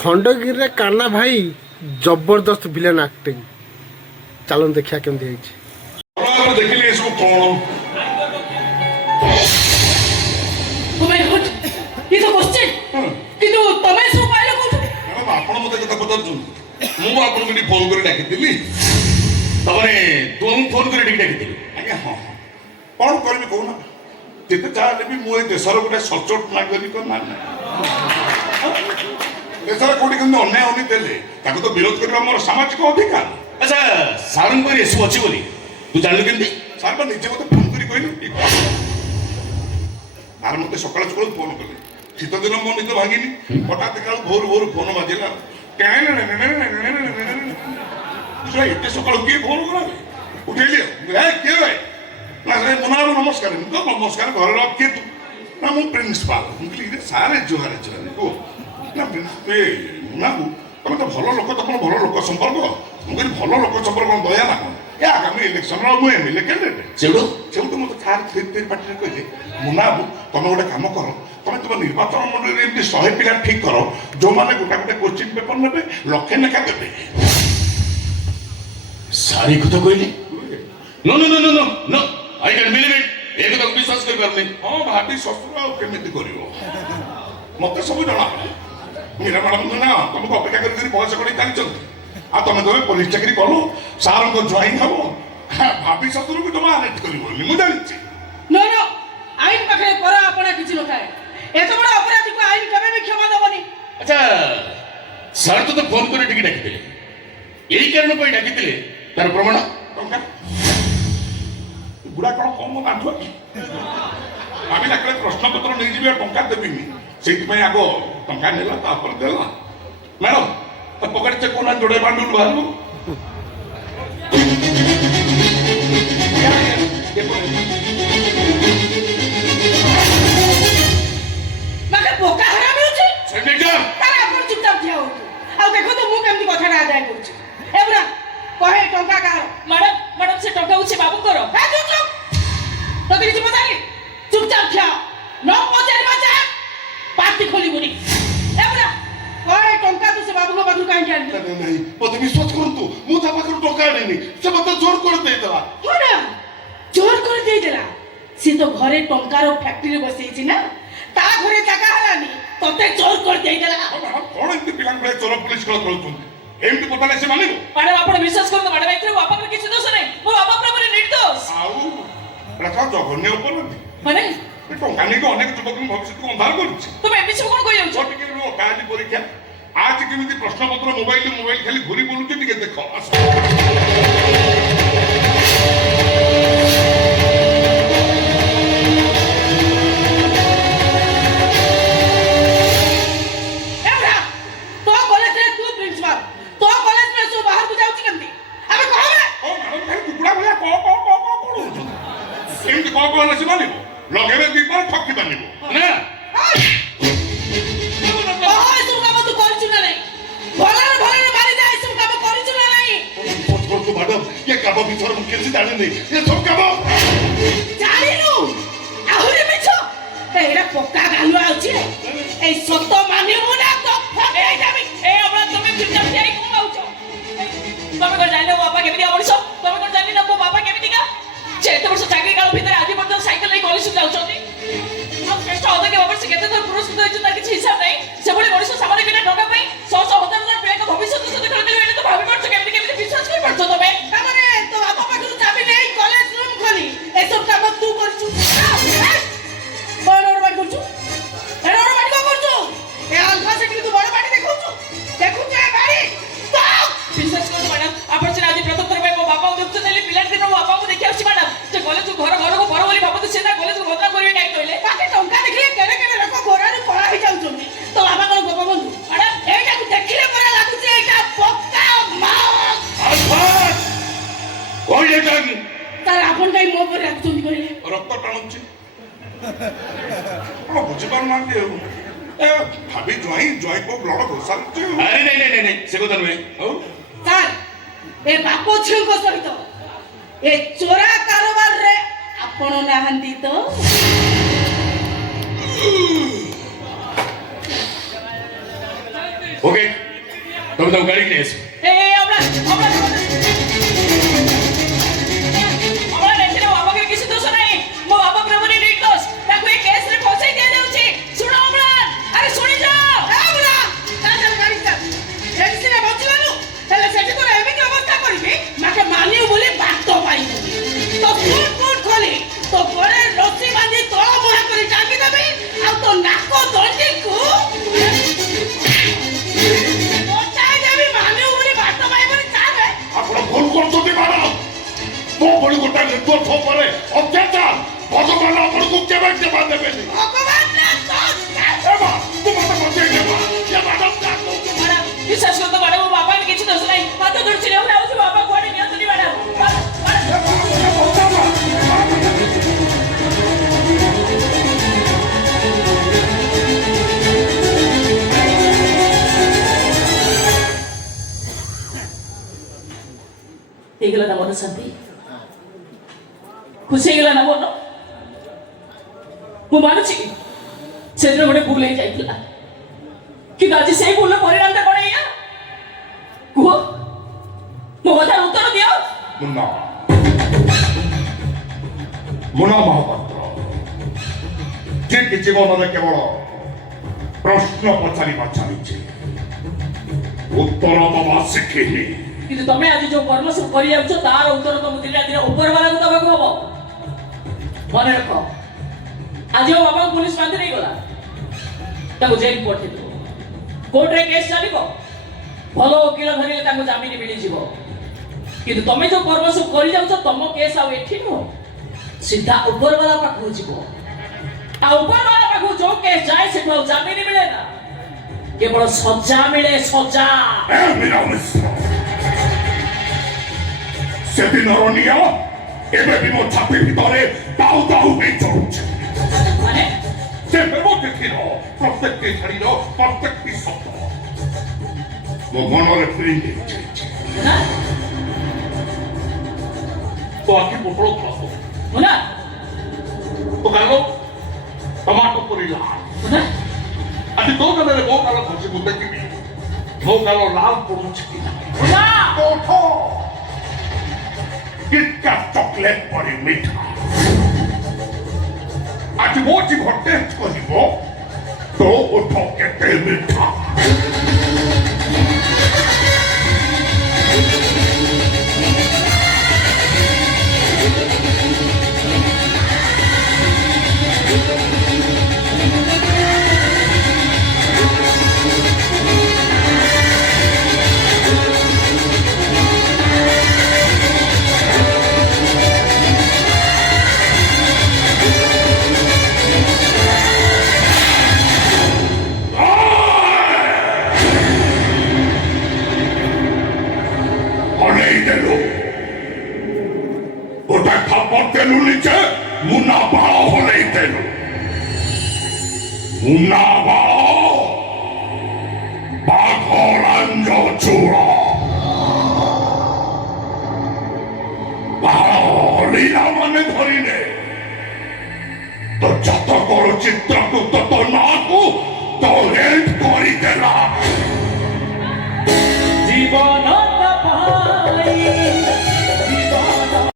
खंडगिरी कान्ना भाई जबरदस्त villain acting चलन देखिया केमती होइछि देखिले इसको कौन तुम्हें हट ये तो क्वेश्चन किंतु तमे सो पाइलो कोठ मैडम आपण मते कथा पचारछु मु आपण के फोन कर डाकिदिली तमरे तुम फोन कर डाकिदिली आज्ञा हां कोन करबी कोना जेते चाहले भी मु ए देशर गोटे सचोट नागरिक ना देशर कोडी किंतु अन्याय होनी देले ताको तो विरोध करबा मोर सामाजिक अधिकार अच्छा सारंग पर एसु अछि बोली तू जानलु केमती सार बा निजे मते फोन करी कहलु आर मते सकाळ सकाळ फोन कले शीत दिन मो निद भांगिनी हठात काल भोर भोर फोन बाजिला एते सकाळ के फोन करा उठेली ए के रे ना रे मुनारू नमस्कार मुको नमस्कार घर लोग के तू ना मु प्रिंसिपल मुकली रे सारे जोहार जोहार को ना प्रिंसिपल मुनारू तमे तो भलो लोक तो भलो लोक संपर्क मुकली भलो लोक संपर्क दया ना ए आगामी इलेक्शन रो मु एमएलए कैंडिडेट सेउडो मते थार थेर पार्टी कहले मुनाबू तमे गोटे काम करो तमे तुम निर्वाचन मंडली रे एमती 100 पिला ठीक करो जो माने गोटा गोटे क्वेश्चन पेपर नेबे लक्षे लेखा देबे सारी कथा कहली no no no no no no I can believe it एक तो विश्वास कर पारने हां भाभी ससुर केमिति करिवो मते सब जणा मीरा मैडम ना तुमको अपेक्षा करी पैसा कोडी ताली चलती आ तमे तो पुलिस चाकरी कलो सार को ज्वाइन हबो भाभी ससुर को तुम अरेस्ट करिवो मु जानिछि नो नो आईन पाखरे पर आपना किछि न थाए एतो बड़ अपराधी को आईन केबे भी क्षमा देबनी अच्छा सर तो फोन कर टिकट डाकिदिले एई कारण पे डाकिदिले तार प्रमाण टंका गुडा कोन कम काठो भाभी लागले प्रश्न पत्र नै जिबे टंका देबिनी सेति पय आगो टंका नेला तापर देला मैडम तो पकड़ से कोना जोड़े बांडुल बालू मगर बोका हरामी होछि सेनेटर तारे अपन चुपचाप ठिया होतु आ देखो तो मु केमती कथा आदाय करछि एबरा कहे टंका का मैडम मैडम से टंका उछि बाबू करो हा चुप चुप तो किछि पताली चुपचाप ठिया न पचारि बचा पार्टी खोली बुनी एबरा कहे टंका तो से बाबू को बाबू काहे आनी नहीं नहीं मते विश्वास करतु मु ता पाखर टंका आनीनी से मते जोर कर दे देला हो ना जोर कर दे देला से तो घरे टंकार फैक्ट्री बसेछि ना ता घरे जागा हलानी तते जोर कर दे देला कोन इति पिलांग बळे चोर पुलिस कल करछुन एमति पताले से मानिबो मैडम आपण विश्वास करतो मैडम एथरे बापा के किछि दोष नै मो बापा प्रभु निर्दोष आउ रखा जघन्य उपलब्धि माने टंका नै को अनेक युवक भविष्य को अंधार करछि तुम एबिस कोन कहि जाउछ छोटी के रो काली परीक्षा आज केमिति प्रश्न पत्र मोबाइल खाली घुरी बोलुछि टिके देखो एबरा तो कॉलेज रे तू प्रिंसिपल तो कॉलेज में सो बाहर को जाउछि केमती अबे कहबे ओ मैडम खाली टुकड़ा भया को एमति को नसी मानिबो लगेबे दीपर ठकी बानिबो ना मैडम ये काम भीतर मुझे से जाने नहीं ये सब काम जानिनु आहुरे मिछो एरा पक्का गालु आउछि ए सत्य मानिबो ना तो फटे जाबी ए हमरा तुमे चुपचाप जाई कोन आउछो तुमे को जानिलो बाबा केमिति आवडछो तुमे को जानि ना मो बाबा केमिति का जेते वर्ष चाकरी काल भीतर आदि पर्यंत साइकिल नै कॉलेज जाउछोती हम श्रेष्ठ होता के बाबा से केते तो पुरस्कृत होइछ तार किछि हिसाब नै सेबळे मनुष्य सामान्य बिना टका पई 100 हजार रुपया का भविष्य तो से कर देले तो भाबी पड़छ केमिति विश्वास कर पड़छ तमे तमरे तो बाबा पाखरु चाबी नै कॉलेज रूम खोली ए सब काम तू करछु बड़ बड़ करछु एड़ा बड़ को करछु ए अल्फा सेठी तू बड़ बाटी देखछु जे बाड़ी तो विश्वास कर मैडम आपण से आज प्रथम थर मो बाबा देखछ देली पिला दिन मो बाबा को देखि आछि मैडम जे कॉलेज घर घर को बड़ बोली भाबत से ना कॉलेज को बदनाम करबे काई कहले बाकी टंका देखले केरे केरे लोक घोरारू पळा हे जाउछन्ती तो बाबा कोन गोपा बंधु मैडम एटा को देखले परा लागु जे एटा पक्का मार अल्फा कोई ये जानी तार आपण काई मो पर राखछन्ती कहले रक्त टाणुछि ओ बुझि पार ना दे ए भाभी जोई को ब्लड घोषाल छु अरे नहीं से को तनवे ओ सर ए बापो छिंको सहित ए चोरा कारोबार रे आपण नाहंती तो ওকে তবে তো গাড়ি নিয়ে এসো এই আমরা ନେଇଥିଲେ ମୋ ବାପାଙ୍କର କିଛି ଦୋଷ ନାହିଁ ମୋ ବାପା ପ୍ରଭୁରେ ନିର୍ଦ୍ଦୋଷ ତାକୁ ଏ କେସରେ ଫସାଇ ଦିଆଯାଉଛି ଶୁଣ ଅମ୍ଳାନ ଆରେ ଶୁଣିଯାଅ ଏସିରେ ବଞ୍ଚିଲାନୁ ହେଲେ ସେଠି ତୋର ଏମିତି ଅବସ୍ଥା କରିବି ମାକେ ମାନିବୁ ବୋଲି ବାଟ ପାଇବୁନି ତ ଫୁଟ ଖୋଲି ତୋ ଗୋଡ଼େ ରସି ବାନ୍ଧି ତଳ ମୁହାଁ କରି ଟାଙ୍ଗି ଦେବି ଆଉ ତୋ ନାକ ଦଣ୍ଡିକୁ ଆପଣ ଭୁଲ କରୁଛନ୍ତି ମ୍ୟାଡାମ ମୋ ଭଳି ଗୋଟେ ନିର୍ଦ୍ଦୋଷ ଉପରେ ଅତ୍ୟାଚାର ଭଗବାନ ଆପଣଙ୍କୁ କେବେ କ୍ଷମା ଦେବେନି ବିଶ୍ୱାସ କରନ୍ତୁ ମ୍ୟାଡାମ ମୋ ବାପାଙ୍କର କିଛି ଦୋଷ ନାହିଁ ହାତ ଧରୁଛି ମୁଁ ଯାଉଛି ବାପା କୁଆଡ଼େ ନିଅନ୍ତୁନି ମ୍ୟାଡାମ ହେଇଗଲା ନା ମନ ଶାନ୍ତି ଖୁସି ହେଇଗଲା ନା ମନ ମୁଁ ମାନୁଛି ସେଦିନ ଗୋଟେ ଭୁଲ ହେଇ ଯାଇଥିଲା କିନ୍ତୁ ଆଜି ସେଇ ଭୁଲର ପରିଣାମଟା କଣ ଏଇଆ କୁହ ମୋ କଥାର ଉତ୍ତର ଦିଅ ମୁନା ମହାପାତ୍ର ଠିକ ଜୀବନରେ କେବଳ ପ୍ରଶ୍ନ ପଚାରିବା ଚାଲିଛି ଉତ୍ତର ଦେବା ଶିଖିନି କିନ୍ତୁ ତମେ ଆଜି ଯୋଉ କର୍ମ ସବୁ କରି ଯାଉଛ ତାର ଉତ୍ତର ତମ ଦିନେ ଦିନେ ଉପରବାଲାକୁ ଦେବାକୁ ହବ ମନେ ରଖ ଆଜି ମୋ ବାପାଙ୍କୁ ପୁଲିସ ବାନ୍ଧି ନେଇଗଲା ତାକୁ ଜେଲ ପଠେଇଦେବ କୋର୍ଟରେ କେସ୍ ଚାଲିବ ଭଲ ଓକିଲ ଧରିଲେ ତାଙ୍କୁ ଜାମିନ ମିଳିଯିବ କିନ୍ତୁ ତମେ ଯୋଉ କର୍ମ ସବୁ କରି ଯାଉଛ ତମ କେସ୍ ଆଉ ଏଠି ନୁହଁ ସିଧା ଉପରବାଲା ପାଖକୁ ଯିବ ଆଉ ଉପରବାଲା ପାଖକୁ ଯୋଉ କେସ୍ ଯାଏ ସେଠୁ ଆଉ ଜାମିନ ମିଳେ ନା କେବଳ ସଜା ମିଳେ ସଜା ସେଦିନର ନିୟମ ଏବେ ବି ମୋ ଛାତି ଭିତରେ ଦାଉ ଦାଉ ହେଇ ଚଳୁଛି ମାନେ ସେ ବ୍ୟକ୍ତିର ପ୍ରତ୍ୟେକଟି ଧାଡ଼ିର ପ୍ରତ୍ୟେକଟି ଶବ୍ଦ ମୋ ମନରେ ଫିରିଙ୍ଗି ହେଇଯାଇଛି ନା तो आखि पोटଳ ଖଳାସ ମୁନା तो ଗାଲ ଟମାଟୋ ପରି ଲାଲ ମୁନା ଆଜି ତୋ ଗାଲରେ ମୋ ଗାଲ ଖସି ମୁଁ ଦେଖିବି ମୋ ଗାଲ ଲାଲ ପଡୁଛି କି ମୁନା ଓଠ କିଟକା ଚକଲେଟ ପରି ମିଠା ଆଜି ମୋ ଜିଭ ଟେଷ୍ଟ କରିବ ତୋ ଓଠ କେତେ ମିଠା লীলা মানে ধরিনে তো যত বড় চিত্রকূট